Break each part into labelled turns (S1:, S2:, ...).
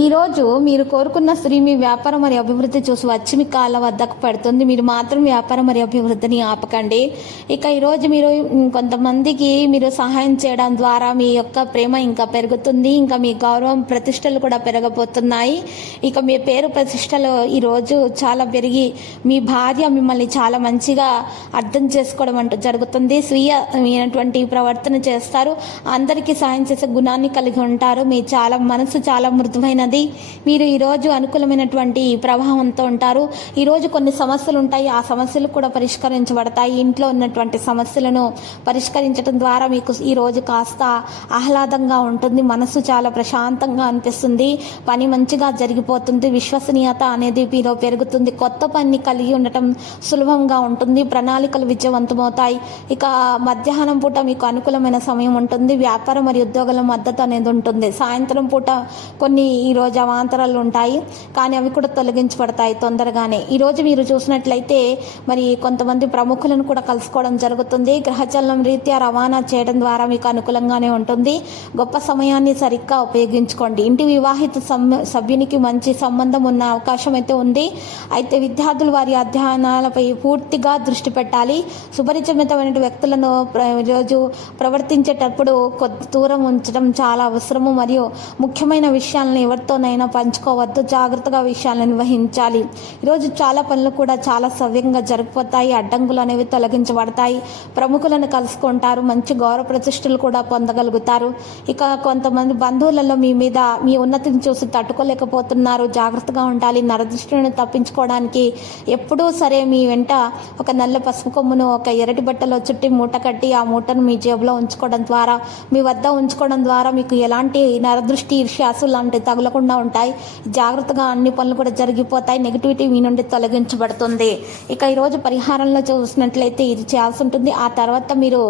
S1: ఈరోజు మీరు కోరుకున్న స్త్రీ మీ వ్యాపారం మరియు అభివృద్ధి చూసి వచ్చి మీ కాళ్ళ వద్దకు పడుతుంది. మీరు మాత్రం వ్యాపారం మరియు అభివృద్ధిని ఆపకండి. ఇక ఈరోజు మీరు కొంతమందికి మీరు సహాయం చేయడం ద్వారా మీ యొక్క ప్రేమ ఇంకా పెరుగుతుంది. ఇంకా మీ గౌరవం ప్రతిష్టలు కూడా పెరగబోతున్నాయి. ఇక మీ పేరు ప్రతిష్టలు ఈరోజు చాలా పెరిగి మీ భార్య మిమ్మల్ని చాలా మంచిగా అర్థం చేసుకోవడం అంటూ జరుగుతుంది. స్వీయమైనటువంటి ప్రవర్తన చేస్తారు. అందరికీ సహాయం చేసే గుణాన్ని కలిగి ఉంటారు. మీ చాలా మనసు చాలా మృదువైన మృదువైనది మీరు ఈరోజు అనుకూలమైనటువంటి ప్రవాహంతో ఉంటారు. ఈరోజు కొన్ని సమస్యలు ఉంటాయి. ఆ సమస్యలు కూడా పరిష్కరించబడతాయి. ఇంట్లో ఉన్నటువంటి సమస్యలను పరిష్కరించడం ద్వారా మీకు ఈరోజు కాస్త ఆహ్లాదంగా ఉంటుంది. మనసు చాలా ప్రశాంతంగా అనిపిస్తుంది. పని మంచిగా జరిగిపోతుంది. విశ్వసనీయత అనేది మీలో పెరుగుతుంది. కొత్త పని కలిగి ఉండటం సులభంగా ఉంటుంది. ప్రణాళికలు విజయవంతమవుతాయి. ఇక మధ్యాహ్నం పూట మీకు అనుకూలమైన సమయం ఉంటుంది. వ్యాపారం మరియు ఉద్యోగుల మద్దతు అనేది ఉంటుంది. సాయంత్రం పూట కొన్ని ఈ రోజు అవాంతరాలు ఉంటాయి కానీ అవి కూడా తొలగించబడతాయి తొందరగానే. ఈ రోజు మీరు చూసినట్లయితే మరి కొంతమంది ప్రముఖులను కూడా కలుసుకోవడం జరుగుతుంది. గ్రహచలనం రీత్యా రవాణా చేయడం ద్వారా మీకు అనుకూలంగానే ఉంటుంది. గొప్ప సమయాన్ని సరిగ్గా ఉపయోగించుకోండి. ఇంటి వివాహిత సభ్యునికి మంచి సంబంధం ఉన్న అవకాశం అయితే ఉంది. అయితే విద్యార్థులు వారి అధ్యయనాలపై పూర్తిగా దృష్టి పెట్టాలి. సుపరిచితమైన వ్యక్తులను ఈరోజు ప్రవర్తించేటప్పుడు కొద్ది దూరం ఉంచడం చాలా అవసరము. మరియు ముఖ్యమైన విషయాలను ఎవరితోనైనా పంచుకోవద్దు జాగ్రత్తగా విషయాలను నిర్వహించాలి. ఈరోజు చాలా పనులు కూడా చాలా సవ్యంగా జరిగిపోతాయి అడ్డంకులు అనేవి తొలగించబడతాయి. ప్రముఖులను కలుసుకుంటారు మంచి గౌరవ ప్రతిష్టలు కూడా పొందగలుగుతారు. ఇక కొంతమంది బంధువులలో మీ మీద మీ ఉన్నతిని చూసి తట్టుకోలేకపోతున్నారు. జాగ్రత్తగా ఉండాలి నరదృష్టిని తప్పించుకోవడానికి ఎప్పుడూ సరే మీ వెంట ఒక నల్ల పసుపు కొమ్మును ఒక ఎరటి బట్టలో చుట్టి మూట కట్టి ఆ మూటను మీ జేబులో ఉంచుకోవడం ద్వారా మీ వద్ద ఉంచుకోవడం ద్వారా మీకు ఎలాంటి నరదృష్టి ఈర్ష్యాసు తగులు జరగకుండా ఉంటాయి. జాగ్రత్తగా అన్ని పనులు కూడా జరిగిపోతాయి. నెగిటివిటీ మీ నుండి తొలగించబడుతుంది. ఇక ఈరోజు పరిహారంలో చూసినట్లయితే ఇది చేయాల్సి ఉంటుంది. ఆ తర్వాత మీరు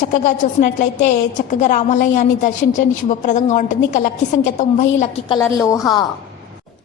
S1: చక్కగా చూసినట్లయితే చక్కగా రామాలయాన్ని దర్శించండి. శుభప్రదంగా ఉంటుంది. ఇక లక్కీ సంఖ్య తొంభై లక్కీ కలర్ లోహ.